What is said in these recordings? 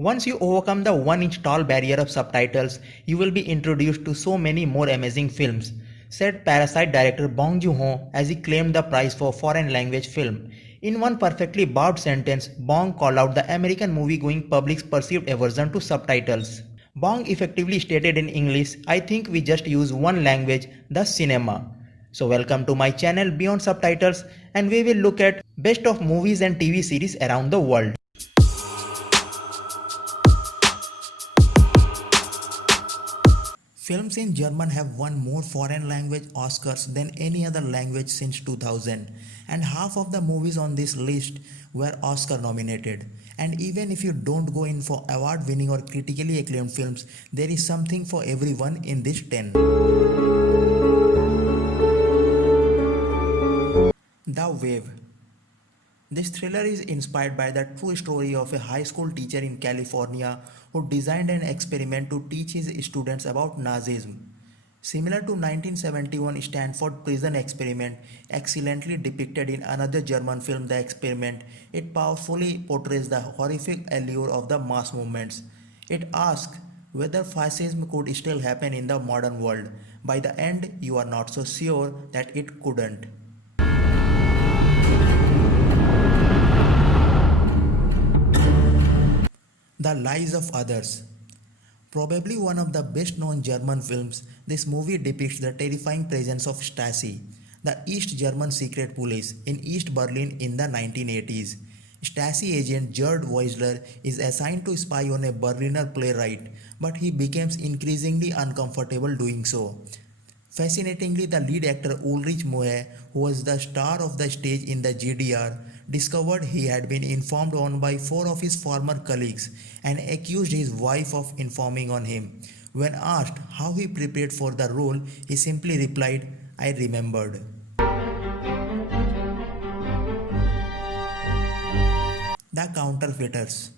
Once you overcome the 1-inch tall barrier of subtitles, you will be introduced to so many more amazing films, said Parasite director Bong Joon-ho as he claimed the prize for foreign language film. In one perfectly barbed sentence, Bong called out the American movie-going public's perceived aversion to subtitles. Bong effectively stated in English, I think we just use one language, the cinema. So welcome to my channel Beyond Subtitles, and we will look at best of movies and TV series around the world. Films in German have won more foreign language Oscars than any other language since 2000, and half of the movies on this list were Oscar nominated. And even if you don't go in for award winning or critically acclaimed films, there is something for everyone in this 10. The Wave. This thriller is inspired by the true story of a high school teacher in California who designed an experiment to teach his students about Nazism. Similar to 1971 Stanford prison experiment, excellently depicted in another German film The Experiment, it powerfully portrays the horrific allure of the mass movements. It asks whether fascism could still happen in the modern world. By the end, you are not so sure that it couldn't. The Lies of Others. Probably one of the best known German films, this movie depicts the terrifying presence of Stasi, the East German secret police in East Berlin in the 1980s. Stasi agent Gerd Weisler is assigned to spy on a Berliner playwright, but he becomes increasingly uncomfortable doing so. Fascinatingly, the lead actor Ulrich Moe, who was the star of the stage in the GDR, discovered he had been informed on by 4 of his former colleagues and accused his wife of informing on him. When asked how he prepared for the role, he simply replied, I remembered. The Counterfeiters.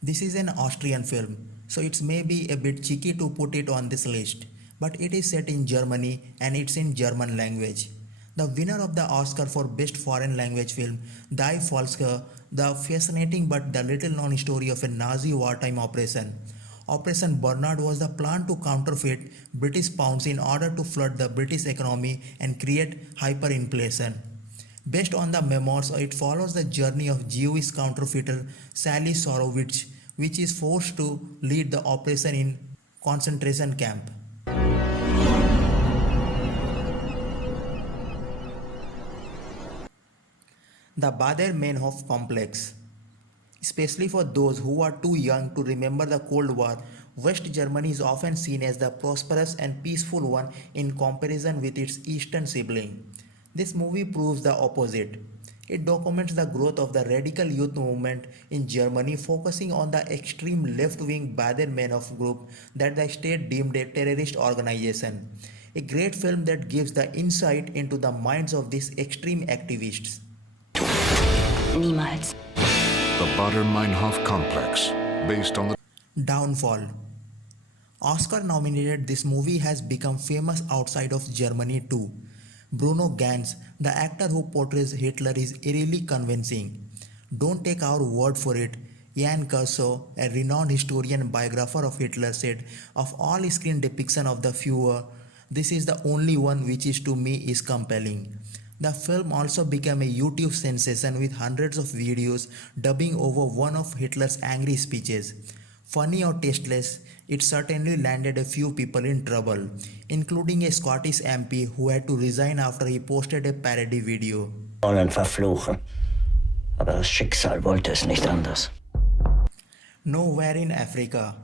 This is an Austrian film, so it's maybe a bit cheeky to put it on this list, but it is set in Germany and it's in German language. The winner of the Oscar for Best Foreign Language Film, Die Falske, the fascinating but the little known story of a Nazi wartime operation. Operation Bernard was the plan to counterfeit British pounds in order to flood the British economy and create hyperinflation. Based on the memoirs, it follows the journey of Jewish counterfeiter Sally Sorowitz, which is forced to lead the operation in concentration camp. The Baader-Meinhof complex. Especially for those who are too young to remember the Cold War, West Germany is often seen as the prosperous and peaceful one in comparison with its eastern sibling. This movie proves the opposite. It documents the growth of the radical youth movement in Germany, focusing on the extreme left-wing Baader-Meinhof group that the state deemed a terrorist organization. A great film that gives the insight into the minds of these extreme activists. Niemals. The Baader-Meinhof complex, based on the Downfall. Oscar nominated, this movie has become famous outside of Germany too. Bruno Ganz, the actor who portrays Hitler, is eerily convincing. Don't take our word for it. Jan Kerso, a renowned historian and biographer of Hitler, said, of all screen depiction of the Führer, this is the only one which is to me is compelling. The film also became a YouTube sensation with hundreds of videos dubbing over one of Hitler's angry speeches. Funny or tasteless, it certainly landed a few people in trouble, including a Scottish MP who had to resign after he posted a parody video. Wollen verfluchen, aber das Schicksal wollte es nicht anders. Nowhere in Africa.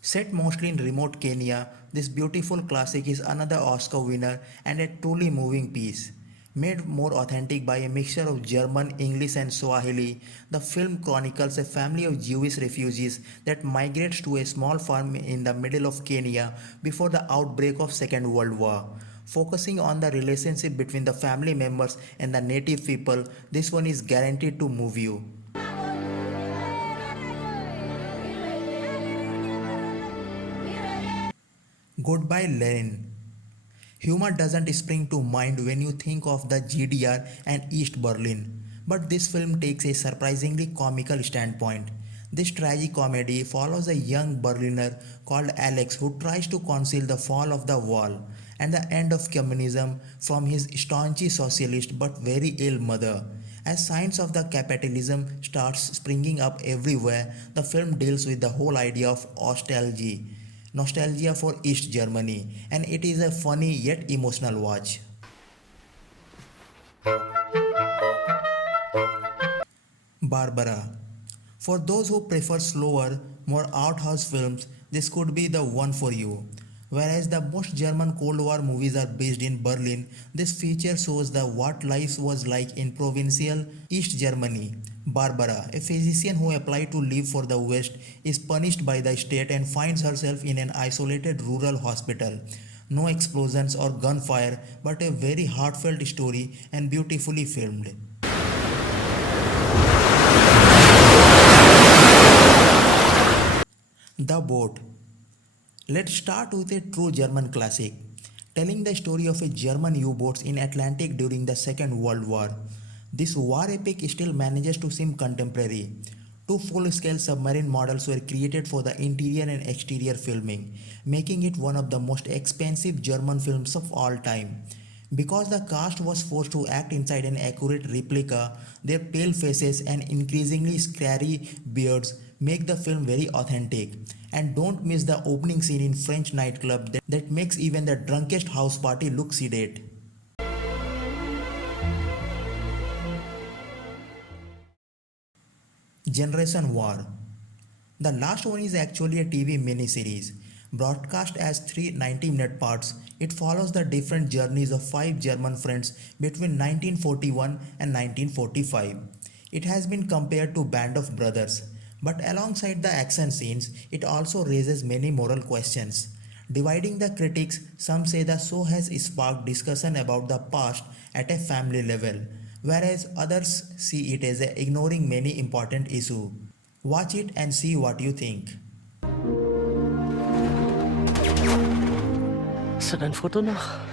Set mostly in remote Kenya, this beautiful classic is another Oscar winner and a truly moving piece. Made more authentic by a mixture of German, English and Swahili, the film chronicles a family of Jewish refugees that migrates to a small farm in the middle of Kenya before the outbreak of Second World War. Focusing on the relationship between the family members and the native people, this one is guaranteed to move you. Goodbye Lenin. Humor doesn't spring to mind when you think of the GDR and East Berlin, but this film takes a surprisingly comical standpoint. This tragicomedy follows a young Berliner called Alex who tries to conceal the fall of the wall and the end of communism from his staunchy socialist but very ill mother. As signs of the capitalism starts springing up everywhere, the film deals with the whole idea of nostalgia for East Germany, and it is a funny yet emotional watch. Barbara. For those who prefer slower, more art house films, this could be the one for you. Whereas the most German Cold War movies are based in Berlin, this feature shows the what life was like in provincial East Germany. Barbara, a physician who applied to leave for the West, is punished by the state and finds herself in an isolated rural hospital. No explosions or gunfire, but a very heartfelt story and beautifully filmed. The Boat. Let's start with a true German classic, telling the story of a German U-boats in Atlantic during the Second World War. This war epic still manages to seem contemporary. Two full-scale submarine models were created for the interior and exterior filming, making it one of the most expensive German films of all time. Because the cast was forced to act inside an accurate replica, their pale faces and increasingly scary beards make the film very authentic. And don't miss the opening scene in French nightclub that makes even the drunkest house party look sedate. Generation War. The last one is actually a TV miniseries. Broadcast as three 90-minute parts, it follows the different journeys of five German friends between 1941 and 1945. It has been compared to Band of Brothers, but alongside the action scenes, it also raises many moral questions. Dividing the critics, some say the show has sparked discussion about the past at a family level, whereas others see it as ignoring many important issues. Watch it and see what you think. Hast du dein Foto noch?